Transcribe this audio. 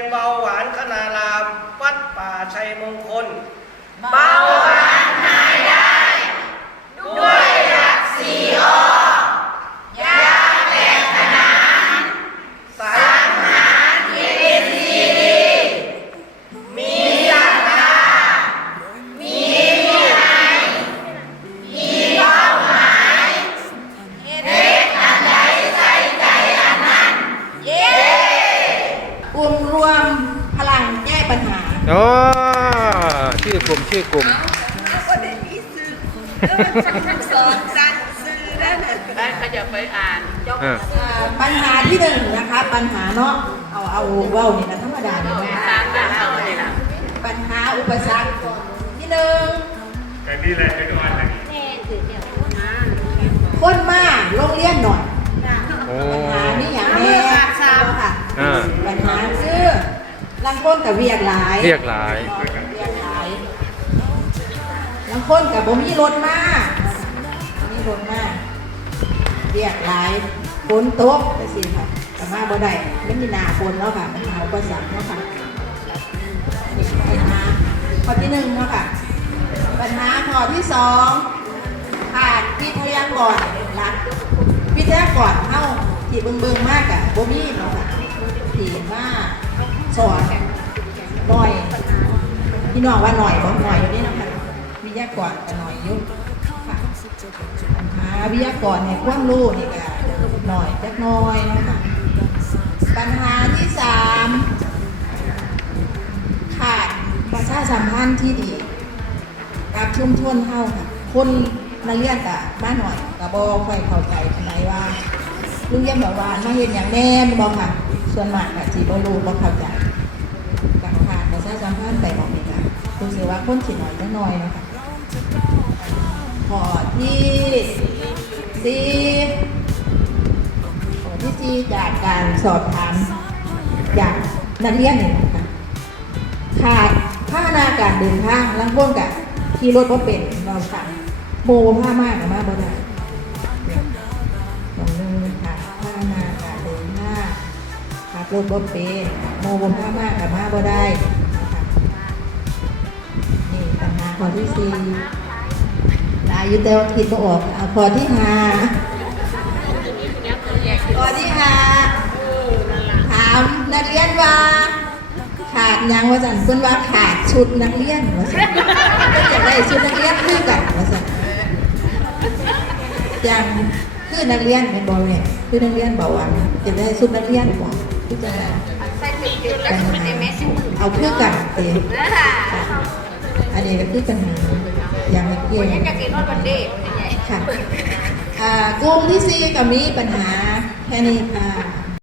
นเบาหวานคณาราม วัดป่าชัยมงคล กลุ่มรวมพลังแก้ปัญหาโอ้ชื่อกลุ่มชื่อกลุ่มได้ขยับไปอ่านอ่าอ่าปัญหาที่หนึ่งนะคะ ปัญหาเนาะเอาเอาเว้านี่นะธรรมดาเนี่ยเนาะตามบ้านเขาเลยล่ะปัญหาอุปสรรคที่หนึ่งแต่นี่แหละเป็นวันไหนคนมาโรงเรียนหน่อย ลังคนกับเวียกหลายเรียกหลาย เวียกหลายลังคนกับบ่มีรถมาบ่มีรถมาเวียกหลายฝนตกไปสิค่ะแต่มาบ่ได้ไม่มีหนาฝนแล้วค่ะปัญหาอุปสรรคเนาะค่ะนี่ปัญหาข้อที่หนึ่งเนาะค่ะ ปัญหาข้อที่สองขาดวิทยากรรัฐวิทยากรเท่าที่เบิ่งเบิ่งๆมากอะบ่มีเนาะค่ะที่มา สอนหน่อย พี่น้องว่าหน่อยบ่หน่อยอยู่นี่นะค่ะวิทยากรก็หน่อยอยู่ค่ะปัญหาวิทยากรในความรู้นี่ก็หน่อยจักหน้อยนะคะปัญหาที่สามขาดประชาสัมพันธ์ที่ดีกับชุมชนเฮาค่ะคนนักเรียนกะบ้านหน่อยกะบอค่อยเข้าใจทำไมว่าลุงเยี่ยมบอกว่ามาเห็นอย่างแน่นบอกค่ะ ส่วนมากค่ะที่บ่รู้บ่เข้าใจกับขาดประชาสัมพันธ์ไปบอกนี่ค่ะรู้สึกว่าคนสิหน่อยจะน้อยนะคะขอที่สี่ขอที่สี่จากการสอบถามจากนักเรียนนี่นะคะขาดผ้านาการเดินทางลังพ้นกับขี่รถบ่เป็นเราสั่งโมผ้ามากกับมาบ่ได้ รถบ่เป็นโมบ่ผ้ามากกับมาบ่ได้นี่ปัญหาข้อที่สี่ลายอยู่แต่ว่าคิดบ่ออกเอาข้อที่ห้าข้อที่ห้าถามนักเรียนว่า ขาดยังว่าสันเพิ่นว่าขาดชุดนักเรียนว่าสันจะได้ชุดนักเรียนคือกันว่าสันยังคือนักเรียนในบอลเนี่ยคือนักเรียนเบาหวานจะได้ชุดนักเรียนบอจะได้ ใส่ถุงจุดแล้วมันในแม่สิมือเอาเพื่อกันเองนะคะอันนี้ก็คือปัญหาอย่างไม่เกี่ยวยังจะกินนอนวันเดย์ค่ะกลุ่มที่สี่ก็มีปัญหาแค่นี้ค่ะ